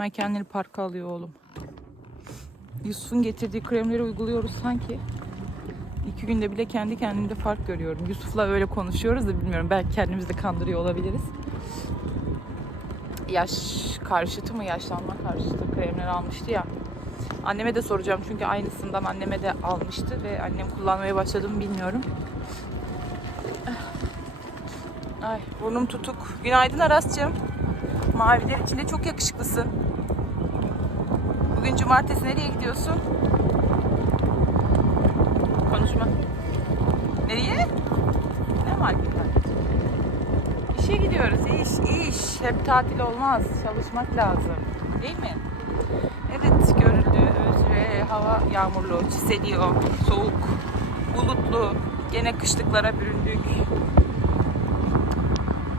hemen kendini parka alıyor oğlum. Yusuf'un getirdiği kremleri uyguluyoruz sanki. İki günde bile kendi kendimde fark görüyorum. Yusuf'la öyle konuşuyoruz da bilmiyorum. Belki kendimizi de kandırıyor olabiliriz. Yaş karşıtı mı, yaşlanma karşıtı kremler almıştı ya. Anneme de soracağım çünkü aynısından anneme de almıştı ve annem kullanmaya başladı mı bilmiyorum. Ay burnum tutuk. Günaydın Aras'cığım. Maviler içinde çok yakışıklısın. Bugün cumartesi nereye gidiyorsun? Konuşma. Nereye? Ne markete? İşe gidiyoruz. İş, iş. Hep tatil olmaz. Çalışmak lazım. Değil mi? Evet, görüldü. Özre, hava yağmurlu, çiseliyor, soğuk, bulutlu. Gene kışlıklara büründük.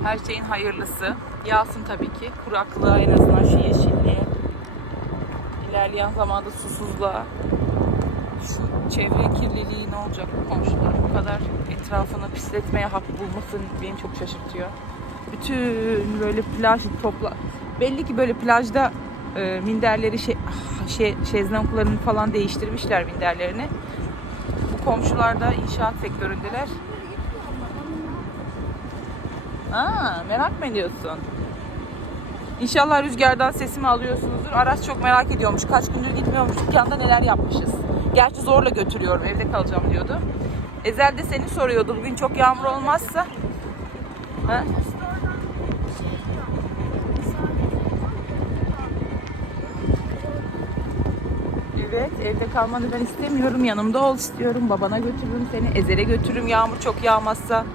Her şeyin hayırlısı. Yağsın tabii ki. Kuraklığa en azından şu yeşilliğe. İlerleyen zamanda susuzluğa. Şu çevre kirliliği ne olacak bu komşuların bu kadar etrafını pisletmeye hak bulması beni çok şaşırtıyor. Bütün böyle plaj topla belli ki böyle plajda e, minderleri şey, şey şezlonglarını falan değiştirmişler minderlerini. Bu komşular da inşaat sektöründeler. Aa, merak mı ediyorsun? İnşallah rüzgardan sesimi alıyorsunuzdur. Aras çok merak ediyormuş. Kaç gündür gitmiyormuş. Dükkanda neler yapmışız. Gerçi zorla götürüyorum. Evde kalacağım diyordu. Ezel de seni soruyordu. Bugün çok yağmur olmazsa. Ha? Evet, evde kalmanı ben istemiyorum. Yanımda ol istiyorum. Babana götürürüm seni. Ezel'e götürürüm yağmur çok yağmazsa.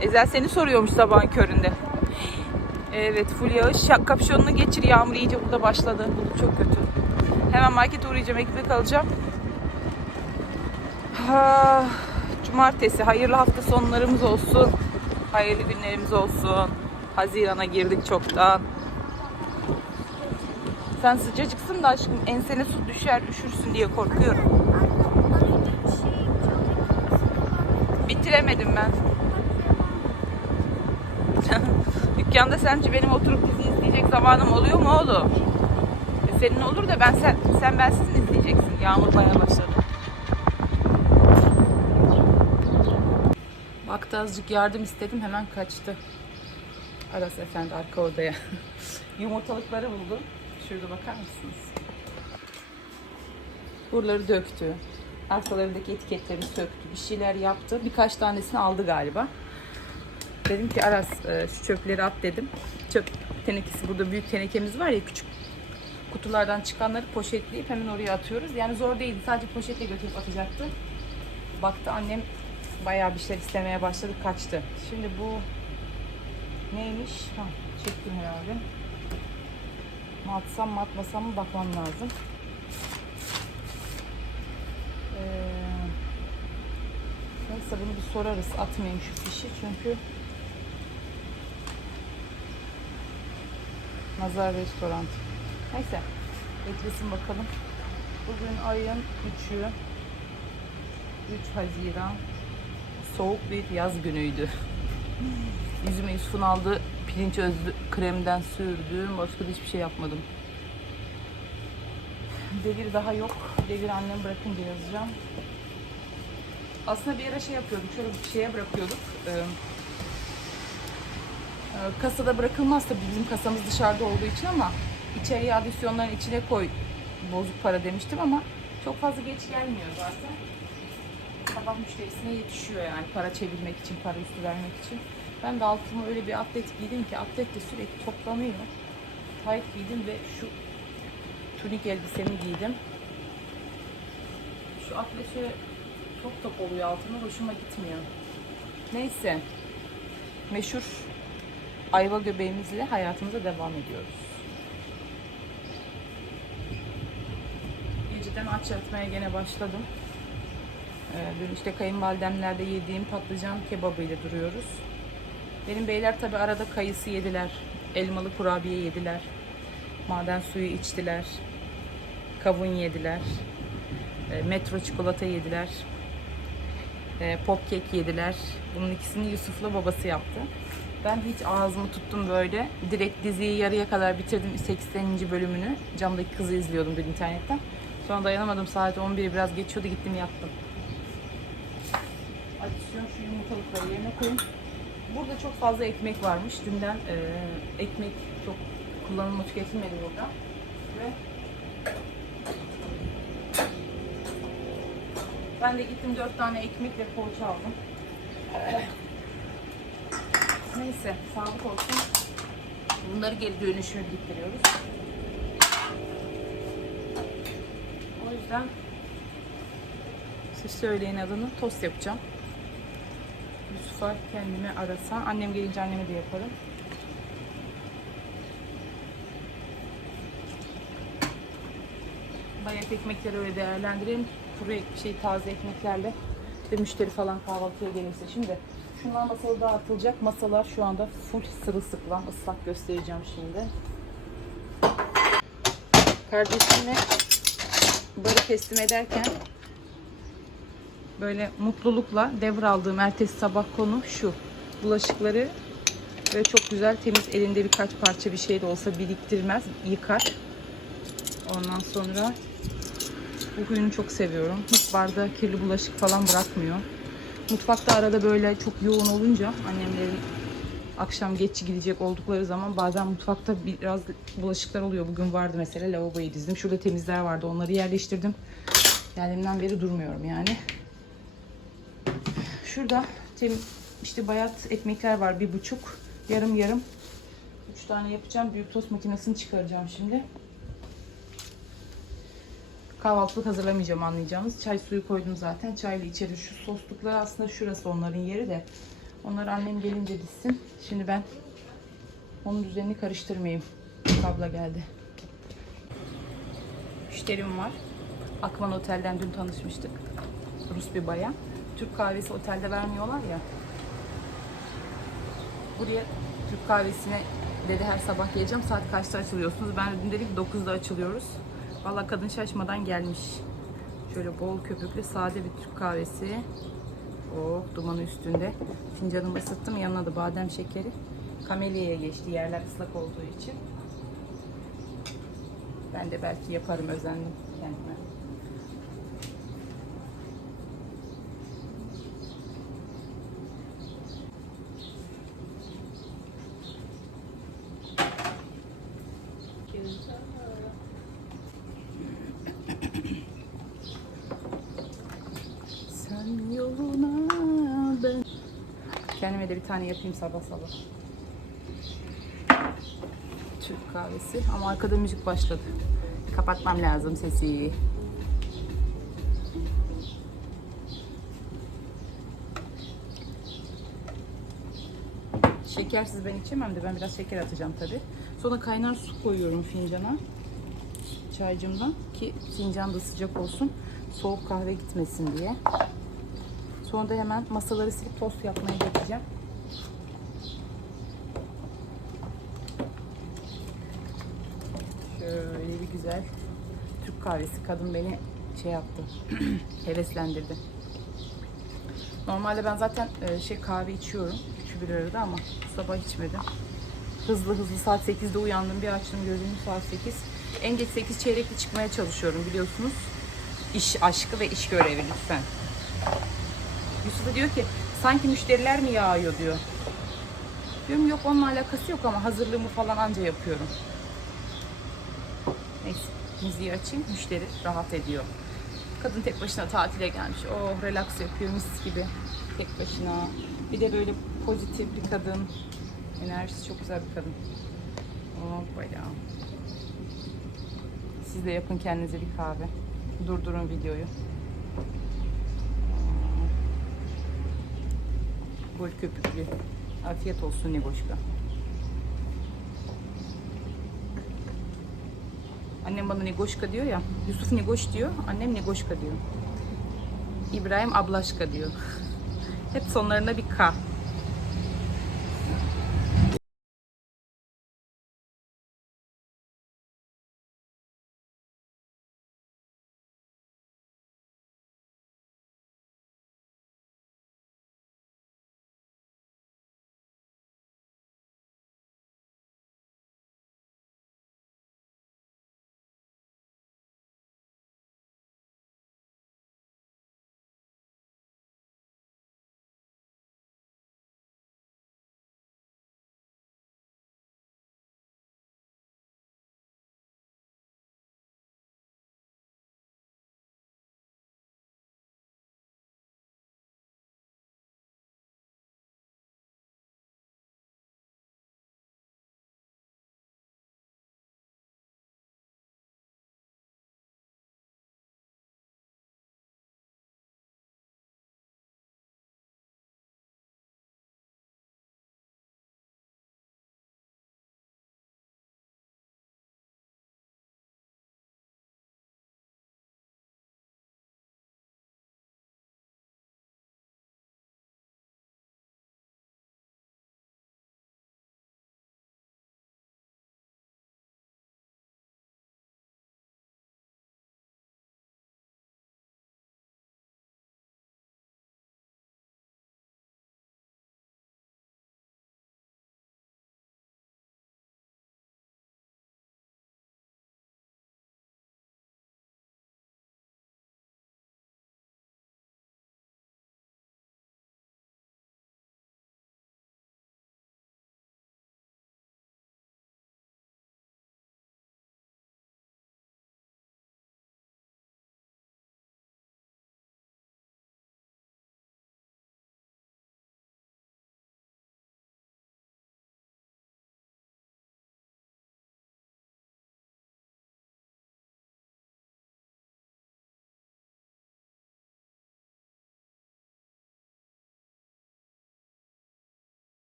Ezel seni soruyormuş sabahın köründe. Evet, full yağış. Kapşonunu geçir. Yağmur iyice burada başladı. Bulut çok kötü. Hemen markete uğrayacağım. Ekmek alacağım. Ha, cumartesi. Hayırlı hafta sonlarımız olsun. Hayırlı günlerimiz olsun. Haziran'a girdik çoktan. Sen sıcacıksın da aşkım ensene su düşer üşürsün diye korkuyorum. Bitiremedim ben. Dükkanda sence benim oturup dizi izleyecek zamanım oluyor mu oğlum? E senin olur da ben sen, sen bensiz mi izleyeceksin? Yağmur bayağı başladı. Baktı azıcık yardım istedim hemen kaçtı. Aras Efendi arka odaya. Yumurtalıkları buldum. Şurada bakar mısınız? Buraları döktü. Arkalarındaki etiketleri söktü. Bir şeyler yaptı. Birkaç tanesini aldı galiba. Dedim ki Aras e, şu çöpleri at dedim. Çöp tenekesi burada büyük tenekemiz var ya küçük kutulardan çıkanları poşetleyip hemen oraya atıyoruz. Yani zor değildi. Sadece poşetle götürüp atacaktı. Baktı annem bayağı bir şeyler istemeye başladı. Kaçtı. Şimdi bu neymiş? Ha, çektim herhalde. Mı atsam mı mı bakmam lazım. Ee, neyse bunu bir sorarız. Atmayayım şu fişi çünkü Nazar Restoran. Neyse. Beklesin bakalım. Bugün ayın 3'ü. 3 Haziran. Soğuk bir yaz günüydü. Yüzüme Yusuf'un aldığı pirinç özlü kremden sürdüm. Başka da hiçbir şey yapmadım. Devir daha yok. Devir annem bırakınca yazacağım. Aslında bir ara şey yapıyorduk. Şöyle bir şeye bırakıyorduk. Ee, kasada bırakılmaz tabii bizim kasamız dışarıda olduğu için ama içeriye adisyonların içine koy bozuk para demiştim ama çok fazla geç gelmiyor zaten. Sabah müşterisine yetişiyor yani para çevirmek için, para üstü vermek için. Ben de altıma öyle bir atlet giydim ki atlet de sürekli toplanıyor. Tayt giydim ve şu tunik elbisemi giydim. Şu atlet şöyle top top oluyor altında hoşuma gitmiyor. Neyse. Meşhur ayva göbeğimizle hayatımıza devam ediyoruz. Geceden aç yatmaya gene başladım. Ee, dün işte kayınvalidemlerde yediğim patlıcan kebabıyla duruyoruz. Benim beyler tabi arada kayısı yediler. Elmalı kurabiye yediler. Maden suyu içtiler. Kavun yediler. E, metro çikolata yediler. E, pop kek yediler. Bunun ikisini Yusuf'la babası yaptı. Ben hiç ağzımı tuttum böyle. Direkt diziyi yarıya kadar bitirdim 80. bölümünü. Camdaki kızı izliyordum dün internetten. Sonra dayanamadım saat 11'i biraz geçiyordu gittim yattım. Adisyon şu yumurtalıkları yerine koyun. Burada çok fazla ekmek varmış. Dünden e, ekmek çok kullanılma tüketilmedi burada. Ve ben de gittim 4 tane ekmek ve poğaça aldım. Neyse sağlık olsun. Bunları geri dönüşüme biriktiriyoruz. O yüzden siz söyleyin adını tost yapacağım. Yusuf'a kendime arasa. Annem gelince anneme de yaparım. Bayat ekmekleri öyle değerlendirelim. Kuru şey taze ekmeklerle de müşteri falan kahvaltıya gelirse. Şimdi şunlar masada dağıtılacak. Masalar şu anda full sırılsıklam. ıslak göstereceğim şimdi. Kardeşimle barı teslim ederken böyle mutlulukla devraldığım ertesi sabah konu şu. Bulaşıkları böyle çok güzel temiz elinde birkaç parça bir şey de olsa biriktirmez, yıkar. Ondan sonra bu huyunu çok seviyorum. Hiç barda kirli bulaşık falan bırakmıyor. Mutfakta arada böyle çok yoğun olunca annemlerin akşam geç gidecek oldukları zaman bazen mutfakta biraz bulaşıklar oluyor. Bugün vardı mesela lavaboyu dizdim. Şurada temizler vardı. Onları yerleştirdim. Geldiğimden beri durmuyorum yani. Şurada tem, işte bayat ekmekler var. Bir buçuk. Yarım yarım. Üç tane yapacağım. Büyük tost makinesini çıkaracağım şimdi. Kahvaltılık hazırlamayacağım anlayacağınız. Çay suyu koydum zaten. Çayla içeri şu sosluklar aslında şurası onların yeri de. Onları annem gelince dizsin. Şimdi ben onun düzenini karıştırmayayım. Abla geldi. Müşterim var. Akman Otel'den dün tanışmıştık. Rus bir bayan. Türk kahvesi otelde vermiyorlar ya. Buraya Türk kahvesine dedi her sabah geleceğim. Saat kaçta açılıyorsunuz? Ben dün dedim ki 9'da açılıyoruz. Valla kadın şaşmadan gelmiş. Şöyle bol köpüklü sade bir Türk kahvesi. Oh dumanı üstünde. Fincanımı ısıttım. Yanına da badem şekeri. Kamelya'ya geçti yerler ıslak olduğu için. Ben de belki yaparım özendim kendime. Sen yoluna ben... Kendime de bir tane yapayım sabah sabah. Türk kahvesi ama arkada müzik başladı. Kapatmam lazım sesi. Şekersiz ben içemem de ben biraz şeker atacağım tabi. Sonra kaynar su koyuyorum fincana. Çaycımdan ki fincan da sıcak olsun. Soğuk kahve gitmesin diye. Sonra da hemen masaları silip tost yapmaya geçeceğim. Şöyle bir güzel Türk kahvesi. Kadın beni şey yaptı. heveslendirdi. Normalde ben zaten e, şey kahve içiyorum. Şu bir arada ama sabah içmedim. Hızlı hızlı saat 8'de uyandım. Bir açtım gözümü saat 8. En geç 8 çeyrekli çıkmaya çalışıyorum biliyorsunuz. İş aşkı ve iş görevi lütfen. Yusuf da diyor ki sanki müşteriler mi yağıyor diyor. Diyorum yok onunla alakası yok ama hazırlığımı falan anca yapıyorum. Neyse müziği açayım müşteri rahat ediyor. Kadın tek başına tatile gelmiş. Oh relax yapıyor mis gibi tek başına. Bir de böyle pozitif bir kadın. Enerjisi çok güzel bir kadın. Oh bayağı. Siz de yapın kendinize bir kahve. Durdurun videoyu. Gol köpüklü. Afiyet olsun Negoşka. Annem bana Negoşka diyor ya. Yusuf Negoş diyor. Annem Negoşka diyor. İbrahim Ablaşka diyor. Hep sonlarına bir K.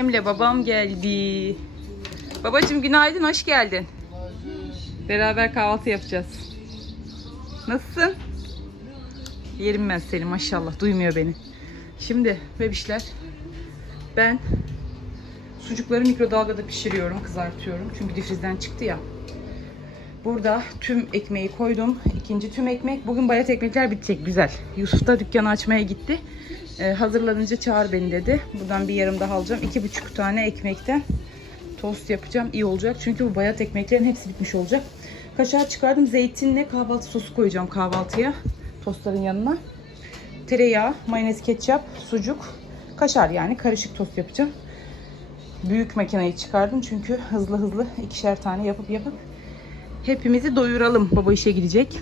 Emle babam geldi. Babacım günaydın, hoş geldin. Beraber kahvaltı yapacağız. Nasılsın? Yerim ben seni maşallah. Duymuyor beni. Şimdi bebişler ben sucukları mikrodalgada pişiriyorum, kızartıyorum. Çünkü difrizden çıktı ya. Burada tüm ekmeği koydum. İkinci tüm ekmek. Bugün bayat ekmekler bitecek. Güzel. Yusuf da dükkanı açmaya gitti. Ee, hazırlanınca çağır beni dedi. Buradan bir yarım daha alacağım. İki buçuk tane ekmekten tost yapacağım. İyi olacak. Çünkü bu bayat ekmeklerin hepsi bitmiş olacak. Kaşar çıkardım. Zeytinle kahvaltı sosu koyacağım kahvaltıya. Tostların yanına. Tereyağı, mayonez, ketçap, sucuk, kaşar yani karışık tost yapacağım. Büyük makineyi çıkardım çünkü hızlı hızlı ikişer tane yapıp yapıp hepimizi doyuralım. Baba işe gidecek.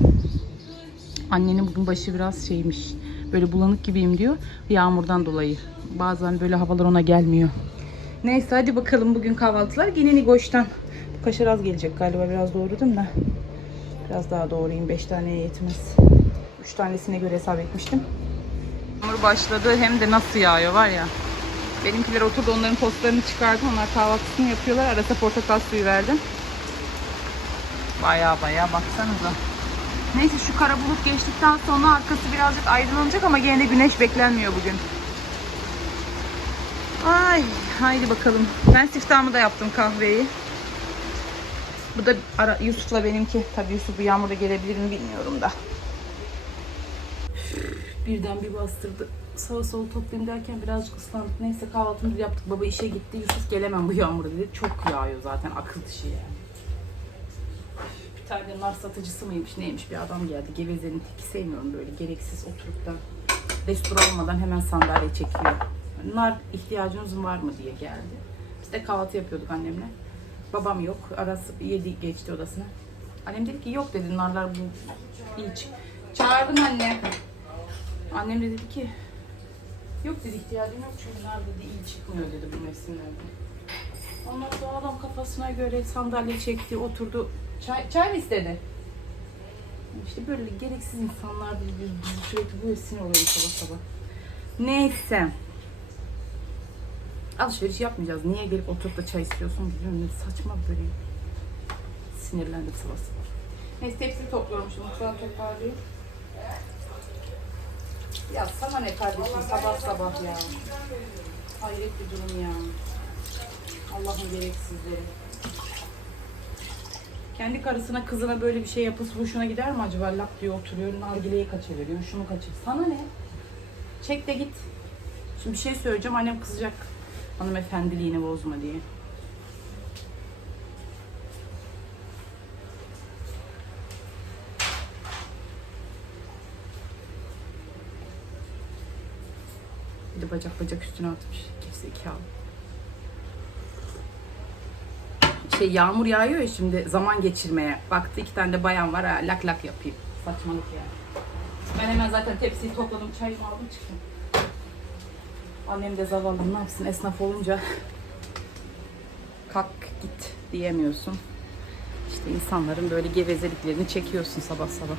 Annenin bugün başı biraz şeymiş. Böyle bulanık gibiyim diyor. Yağmurdan dolayı. Bazen böyle havalar ona gelmiyor. Neyse hadi bakalım bugün kahvaltılar. Yine Nigoş'tan. Bu kaşar az gelecek galiba. Biraz doğradım da. Biraz daha doğrayayım. 5 taneye yetmez. 3 tanesine göre hesap etmiştim. Yağmur başladı. Hem de nasıl yağıyor var ya. Benimkiler oturdu onların postlarını çıkardım. Onlar kahvaltısını yapıyorlar. Arada portakal suyu verdim. Baya baya baksanıza. Neyse şu kara bulut geçtikten sonra arkası birazcık aydınlanacak ama gene de güneş beklenmiyor bugün. Ay haydi bakalım. Ben siftahımı da yaptım kahveyi. Bu da ara, Yusuf'la benimki. Tabii Yusuf bu yağmurda gelebilir mi bilmiyorum da. Birden bir bastırdı. Sağa sola toplayayım derken birazcık ıslandık. Neyse kahvaltımızı yaptık. Baba işe gitti. Yusuf gelemem bu yağmurda dedi. Çok yağıyor zaten akıl dışı yani. Tane nar satıcısı mıymış neymiş bir adam geldi. Gevezenin teki sevmiyorum böyle gereksiz oturup da destur almadan hemen sandalye çekiyor. Nar ihtiyacınız var mı diye geldi. Biz de kahvaltı yapıyorduk annemle. Babam yok. Arası yedi geçti odasına. Annem dedi ki yok dedi narlar bu çık. Çağırdım anne. Annem de dedi ki yok dedi ihtiyacım yok çünkü nar dedi iyi çıkmıyor dedi bu mevsimlerde. Ondan sonra adam kafasına göre sandalye çekti, oturdu. Çay, çay mı istedi? İşte böyle gereksiz insanlar biz, biz, biz sürekli böyle sinir oluyoruz sabah sabah. Neyse. Alışveriş yapmayacağız. Niye gelip oturup da çay istiyorsun? Bilmiyorum saçma böyle. Sinirlendim sabah sabah. Neyse tepsi topluyorum şimdi. Mutfağı toparlıyorum. Ya sana ne kardeşim sabah sabah ya. Hayret bir durum ya. Allah'ın gereksizleri. Kendi karısına kızına böyle bir şey yapısı hoşuna gider mi acaba? Lap diyor oturuyor, nargileyi kaçırıyor, şunu kaçır. Sana ne? Çek de git. Şimdi bir şey söyleyeceğim, annem kızacak. Hanımefendiliğini bozma diye. Bir de bacak bacak üstüne atmış. Gerizekalı. Şey yağmur yağıyor ya şimdi zaman geçirmeye. Baktı iki tane de bayan var ha, lak lak yapayım. Saçmalık yani. Ben hemen zaten tepsiyi topladım, çayımı aldım çıktım. Annem de zavallı ne yapsın esnaf olunca kalk git diyemiyorsun. İşte insanların böyle gevezeliklerini çekiyorsun sabah sabah.